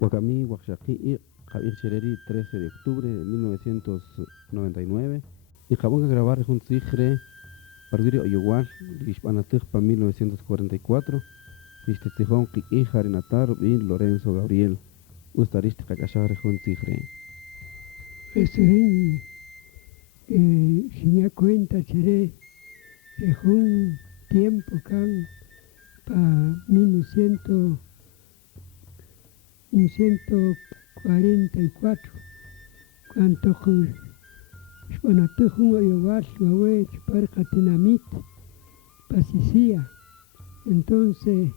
Wakami Wakshaki Javier Chereri 13 de octubre de 1999 y acabamos de grabar junto Sigre Pardurio Oyuwal Rishpanatig para 1944 Ristetijón Kiki Natar Bin Lorenzo Gabriel Ustarist Kakashar junto Sigre Ese si me cuenta cheré dejó un tiempo can para 1944 cuando cuando tuvo llevar su abuelo para Catinamit pasicía entonces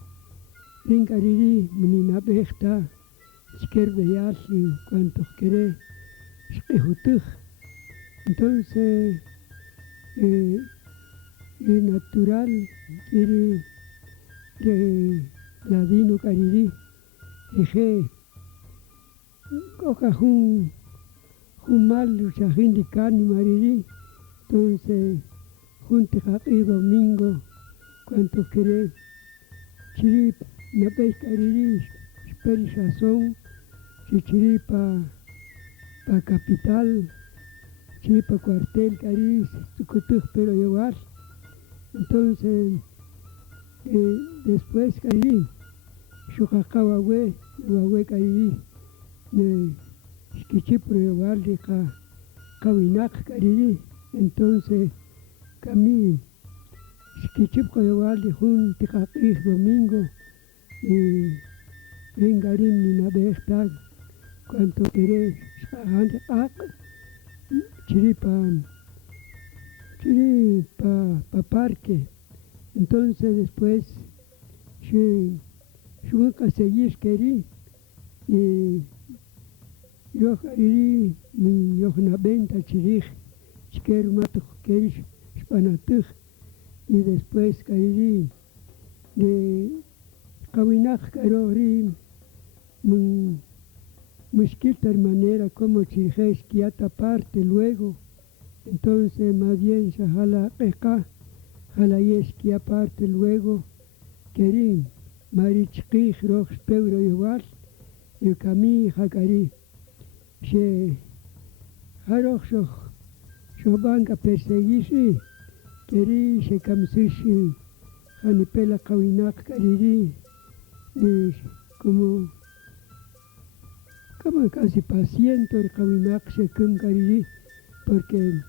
ringariri menina besta izquierda cuanto quiere espejutuj entonces natural iri ladino cariri dije coja un mal chajín de carne mariri entonces junte y domingo cuanto quiere chiri na pescariri esperi sazón chiri pa capital chiri pa cuartel cari sucutuj pero llevar entonces después cari shukawawe cari Skichipro llevar de Kawinak cari entonces kami Skichipro llevar de jun tikakis domingo y ringarim ni na bestag cuanto querés chiri pa parque entonces después yo seguir querí y yo querí yo na venta chiri quiero mato querí spanatuj y después querí de Kawinak carori Mosquita manera como chijes que parte luego entonces más bien se jala pesca jala es que aparte luego querín marichki rox peuro igual y cami jacari se jarox so banca perseguisi querí se camsishi janipela Kawinak cariri y como casi paciente el Kawinak se cariri porque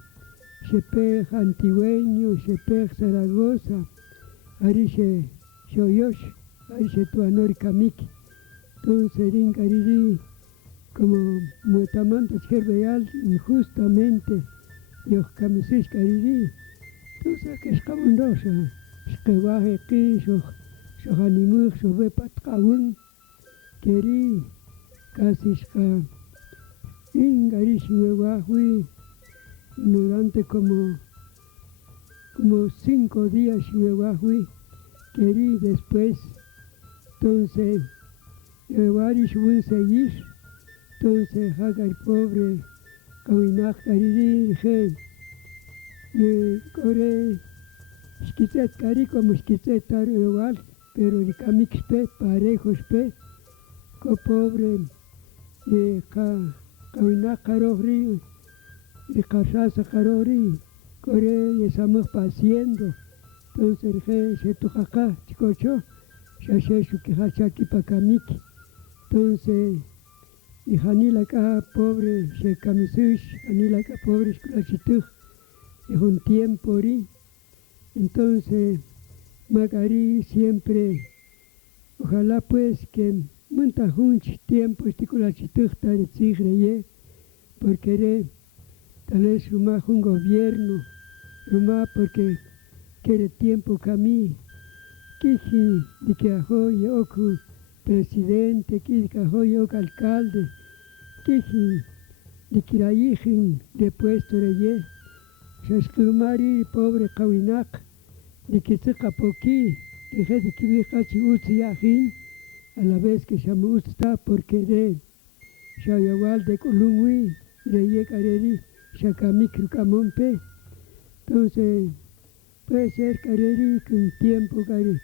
se pega Antigüeño, se pega Zaragoza, ahí se oyosh, ahí se tuanor kamiki. Entonces en cariri como muetamanta cherbeal injustamente los camises cariri, entonces que escamondosa, esquebaje aquí, so hanimuk, so ve patkaun, querí casi ingarish huevahui durante como 5 días huevahui querí después entonces huevarish un seguir entonces haga el pobre Kawinak cariri dije corre esquitet cari como esquitet igual pero el kamik pe parejos pe co pobre Kawinak carori y casasa carori corre y estamos paseando entonces se toca chicocho se que hachaki pa kamiki entonces y janila ka pobre se camisush janila ka pobre esculachituj es un tiempo ri entonces magari siempre ojalá pues que monta junch tiempo esculachituj tare tzigre porque tal vez más un gobierno, más porque quiere tiempo que a mí, Kiji, de que ahoy oku presidente, Kiji, que ahoy oku alcalde, Kiji, de que la hijin de puesto reye, Shasklumari, pobre Kawinak, de que se capoqui, dije de que viajachi utsi yajin, a la vez que se me gusta porque de Shayawal de Colungui, reye careri, Shakamik Kamompe, entonces puede ser careri con tiempo cari,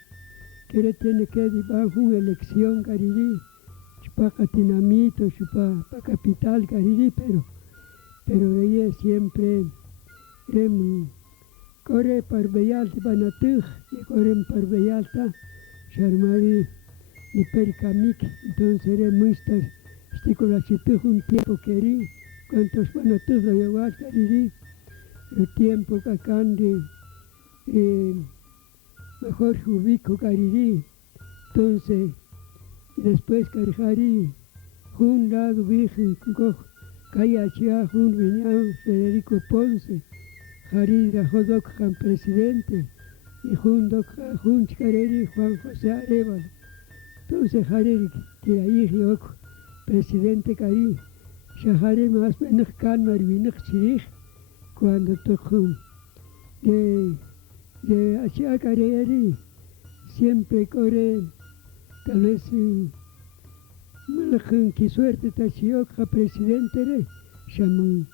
que tiene que ir bajo una elección cariri, chupa Catinamito, chupa capital Cariri, pero ella siempre corre parveyalta banatuj y corren parveyalta charmari ni pericamic, entonces muestas estícola chituj un tiempo querí, cuantos banatuj lo llevó a Cariri, el tiempo que acá mejor jubico Cariri, entonces después Carijari, un lado virgen, Cayachia, un viñao Federico Ponce, Jari Rajodok, Jan presidente, y Jun Chicareri, Juan José Arevalo. Entonces Jari Tirayiok, presidente Cari, Shahari más menos can Marvinak Chirich, cuando tocó de Achia Careri, siempre corre, tal vez Malajun, qué suerte Tachioca, presidente de Shaman,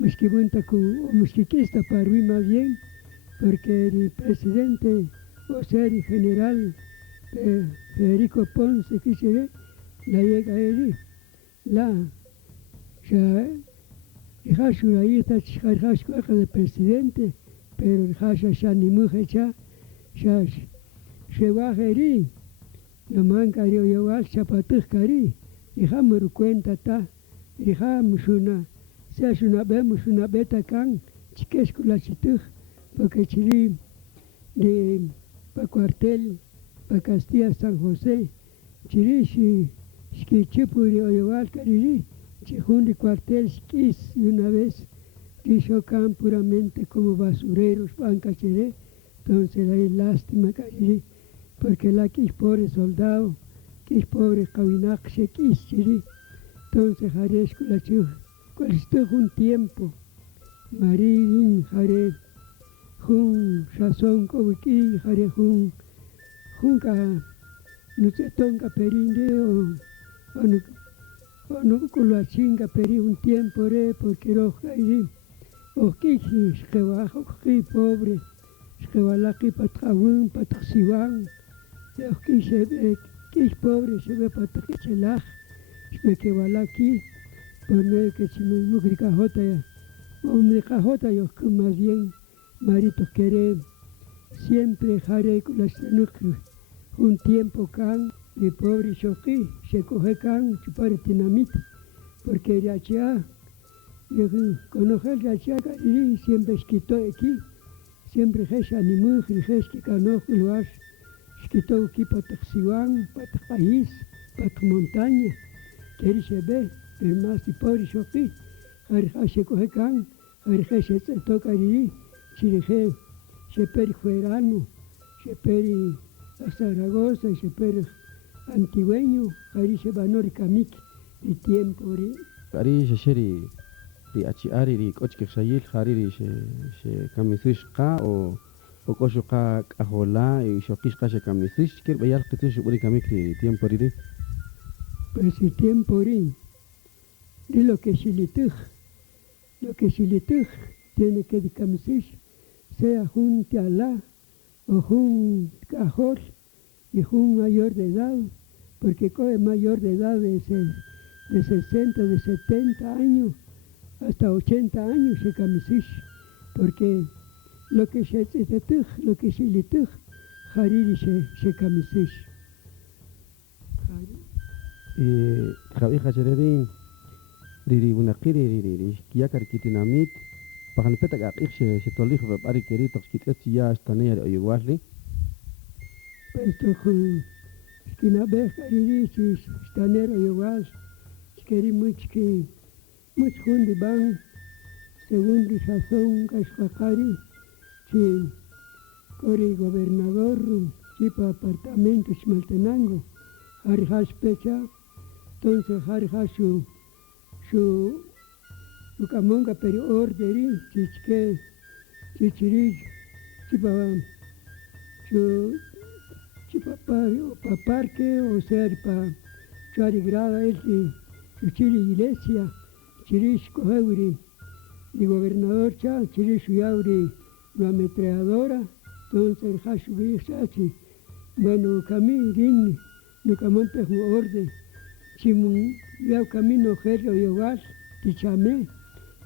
Mishkibunta o Mishkikista para mí más bien, porque el presidente, o sea, el general Federico Ponce, que se ve, la llega a él, la Hashura ahí está Chihashkuaka de presidente, pero el Hasha Shanimujecha, Shewajeri. No mancario yo al chapatuj cari, hija me cuenta ta, hija musuna, se vemos una beta can, chiques con la chituj, porque chiri de pa cuartel, pa Castilla San José, chiri si chipuri yo al cari, chijun de cuartel skis una vez, quiso can puramente como basureros, banca chere, entonces hay lástima cari. Porque la que es pobre soldado, que es pobre cabinak, se quis chiri, entonces haré la chuj, cual estuvo un tiempo, marín, haré, jun, sazón, cobiquí, haré, jun, no se tonga perinde, o no con la chinga peri un tiempo, porque roja y o kiki, esquebajo, que pobre, esquebalaki patrabun, patrasiwan, que es pobre, se ve para Tachelaj, se que va aquí, por no que si me mujer cajota ya, hombre cajota yo que más bien, maritos querer, siempre haré con las nucleas, un tiempo can, de pobre choqui, se coge can, chupar tinamite, porque ya conocer ya y siempre esquitó aquí, siempre es ni mujer, es que canojo lo hace. Quito aquí para Taxiwan, para país, para montaña, quiere se ve, pero más y pobre choqui, harja se coge can, harja se toca allí, chirije, se peri fuerano, se peri a Zaragoza, se peri antigüeño, harja se vanor camik, el tiempo. Ari sheri ri achiari ri kochke shayil hari ri she kamisish qa o Pocoshoka Cajola y Shokishka Shekamisis, que vaya al que te supone que tiempo ri. Pues el tiempo ri, de lo que Shilituj tiene que de camisis, sea junto a la o jun cajor y jun mayor de edad, porque coge mayor de edad de 60, de 70 años hasta 80 años se camisis, porque lo que se tetuj, lo que se lituj, hariri se camisis. Javi Hachereri, Riri Bunakiri, Riri, Kiakar Kitinamit, Pahanpeta Gakik, se tolij, Bari Kerito, Kitia, Stanea, o Yuguasli. Esto es Skinabe, Hariri, Stanera, Yuguas, Skeri Muchki, Muchkundi Bang, según de Sazón, Kashkakari, si Cori gobernador, chipa apartamento, Chmaltenango, Harjas Pecha, entonces Harjas su camonga peri orderi, chichke, chichiri, chipa parque, o sea, pa charigrada, su chiri iglesia, chirish coheuri, de gobernador cha, chirish yauri, la ametralladora, entonces el Hashubi Sachi, bueno, Camirín, no camón pejo orden, Chimun, ya camino Jerry Oyogal, Tichame,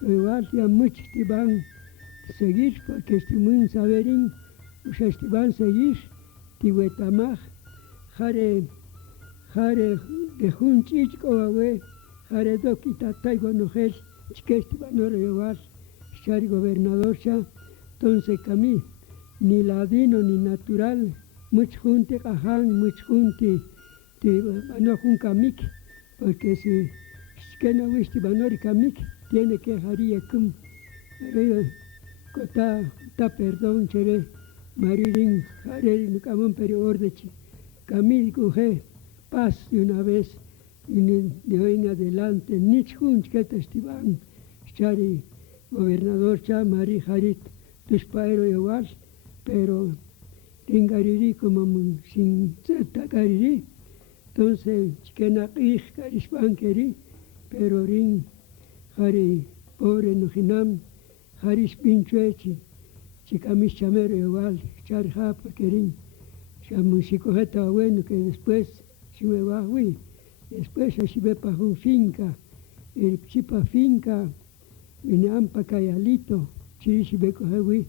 Oyogal ya mucho te van a seguir, porque estimun saberín, ustedes te van a seguir, Tihuetamaj, Jare de Junchich Oawe, Jare Doquita Taigo Nogel, Chiquesti Banor Oyogal, Chari gobernador ya, entonces camí, ni ladino ni natural, mucho junte cajan, mucho junte, no jun camik, porque si que no viste banor camik, tiene que haría cum, ta perdón chere, maririn, harer camón pero ordechi, camil coge, paz de una vez, de hoy en adelante, ni jun que testivan, chari gobernador cha mari harit, tus paero igual, pero ringariri como sin tacariri, entonces chiquena carishpan queri, pero ring hari pobre nujinam, haris pinchuechi, chicamis chamero igual, charja porque ring, chamusicojeta bueno que después si me va hui, después si ve para un finca, el chipa finca, vine ampa cayalito, si ve coge hui.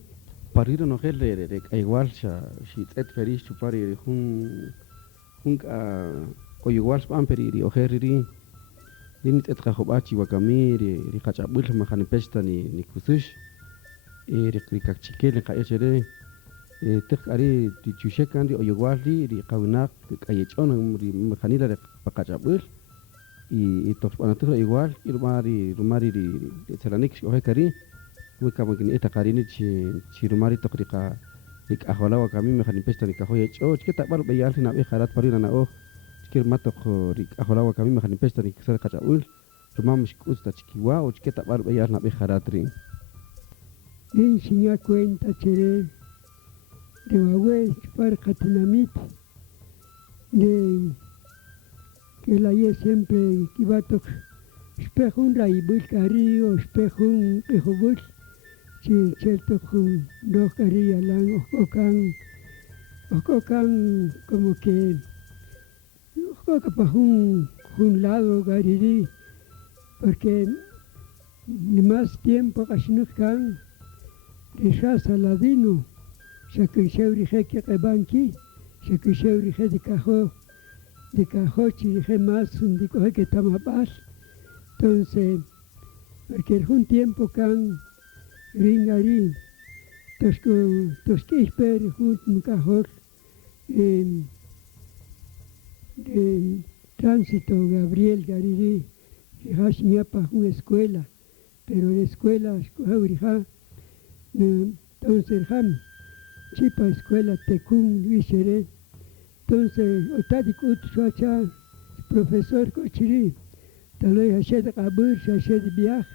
Pariro no gel igual si et ferish chupari hun o igual spam periri o heriri dinit et khabachi wakamiri ri khachabul mahani pesta ni kusush ri kakchikele kayechere tek ari ti chushekan ri o igual ri qawnak kayechon ri mahanira ri pakachabul y tospanatu igual rumari ri tsalanik o hekari como que esta carini chirumari tocrica nik aholawa kami me khani pesta nik ahoya o chketa bar be yal na be kharat parina na o chkir mato rik aholawa kami me khani pesta nik sar kachaul rumam shkusta chkiwa o chketa bar be yal na be kharat ri Bien si ya cuenta chere de Huawei para Catinamit de que la ye siempre kibatok espejun raibul cario espejun ejobul si cierto con dos carillas lang ococan como que ococa para un lado gariri porque ni más tiempo casi no can rechaza ladino se que rige que banqui se que rige de cajochi rige más de coge que tamapar entonces porque un tiempo can ringari que espero junto un cajón en tránsito Gabriel Gariri que para una escuela pero la escuela entonces chipa escuela tecún Luisere entonces otadikut suacha profesor cochiri tal vez hacer cabur hacer viaje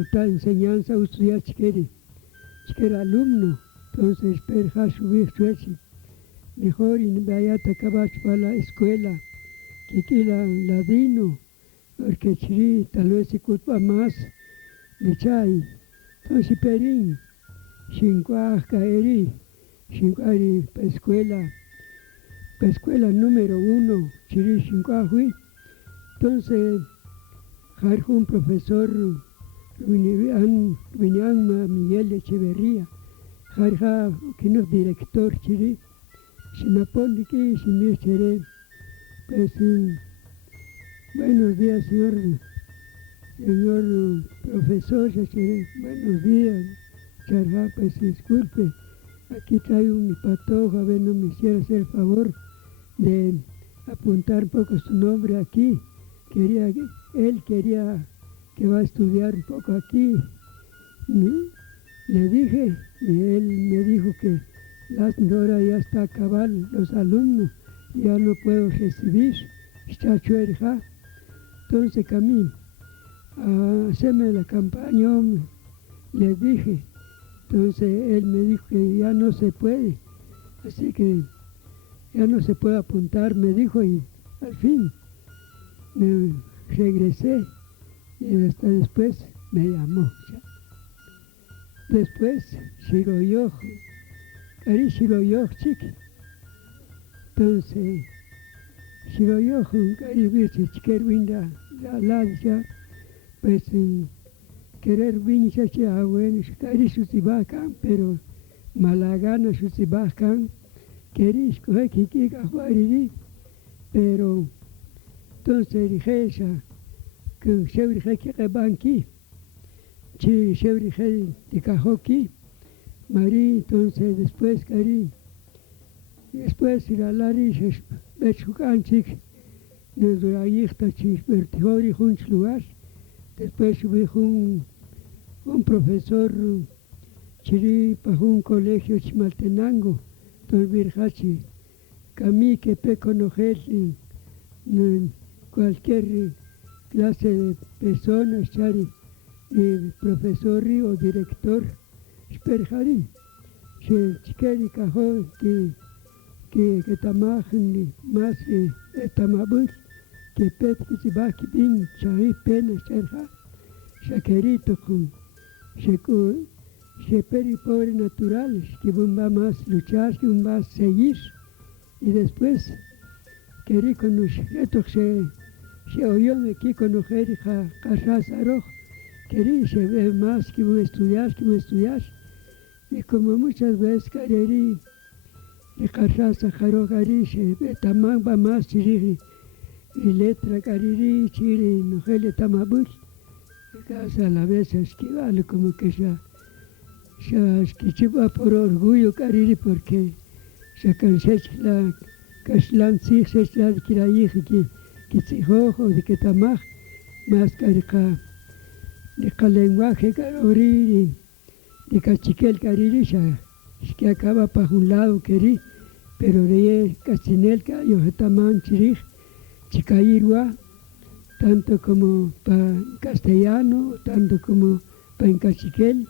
otra enseñanza estudiar chiquera alumno entonces espera subir suechi mejor y vaya a acabar para la escuela que la ladino porque chiri tal vez se culpa más de chai entonces perín Shinkwah Kaeri, Shinkwari para escuela número 1, Chiri Shinkwahui. Entonces, un profesor Vinian Miguel Echeverría, Jarja, que no es director Chiri, Sinapondiki, Simirchere, pues buenos días, señor profesor, buenos días. Charja, pues disculpe, aquí traigo mi patojo, a ver, no me hiciera hacer el favor de apuntar un poco su nombre aquí. Él quería que va a estudiar un poco aquí. Le dije, y él me dijo que la hora ya está acabar los alumnos, ya no puedo recibir. Entonces, camino a hacerme la campaña, le dije. Entonces él me dijo que ya no se puede, así que ya no se puede apuntar, me dijo, y al fin me regresé y hasta después me llamó. Después, Shiroyoh, Cari Shiroyoh Chiqui. Entonces, Shiroyohun, Caribirse, Chiquerwinda, la ya, pues querer vincha ya bueno, Cari Susibacan, pero malagana Susibacan, queris coger Kikika Juariri, pero entonces dije que Shevrije que banqui, Chi Shevrije de Cajoki, Marí, entonces después Cari, después ir a la Riches, Bechucanchik, nos la yicta chis, vertijori junch lugar, después subí un profesor chiri para un colegio chimaltenango, entonces virjachi, camí que peco nojel, cualquier clase de personas, chari, profesor o director, esperjarim, se chiqueri cajó que tamajan más tamabul, que pet que se va que bin chari pena cherja, shakerito con peri pobre naturales, que va más luchar, que va a seguir, y después querí conocer, esto se oyó aquí conocer Casasaroj, querí se ve más que voy a estudiar, y como muchas veces querí y Casasaroj querí se ve tamán va más chiri, y letra querí chiri, no le tamabul, a la vez esquivale como que ya esquiva por orgullo querí porque se cansé la Caslan sich se la kirayi que se jojo de que tamaj más carica de lenguaje carori de cachiquel caririsha que acaba para un lado querí pero de casinel que yo taman chirij chicairua tanto como para castellano tanto como para cachiquel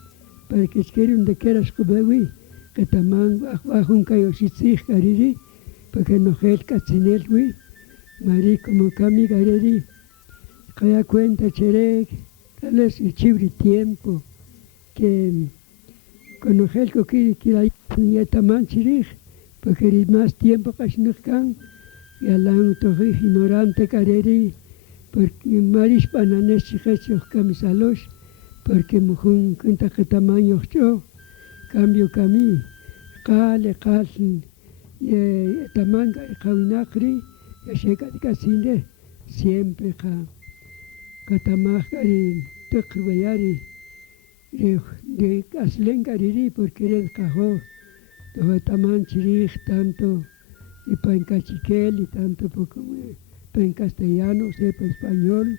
para que quieren de queras kubewi que taman bajo un cayo sich cariri porque no es casinel güey Marí como Cami Gareri, que da cuenta Cherek, tal vez el chibri tiempo, que con el que la ya taman chirij, porque el más tiempo que se nos can, y al año todo ignorante Gareri, porque Maris Pananes chichos camisalos, porque mujun cuenta que tamaño yo, cambio Cami, Cale, Calsin, y Tamanga, Javinacri, que llega de casinde siempre catamajari tecrubeyari de caslengariri porque eres cajó todo taman chirij tanto y para en cachiquel y tanto para en castellano sepa español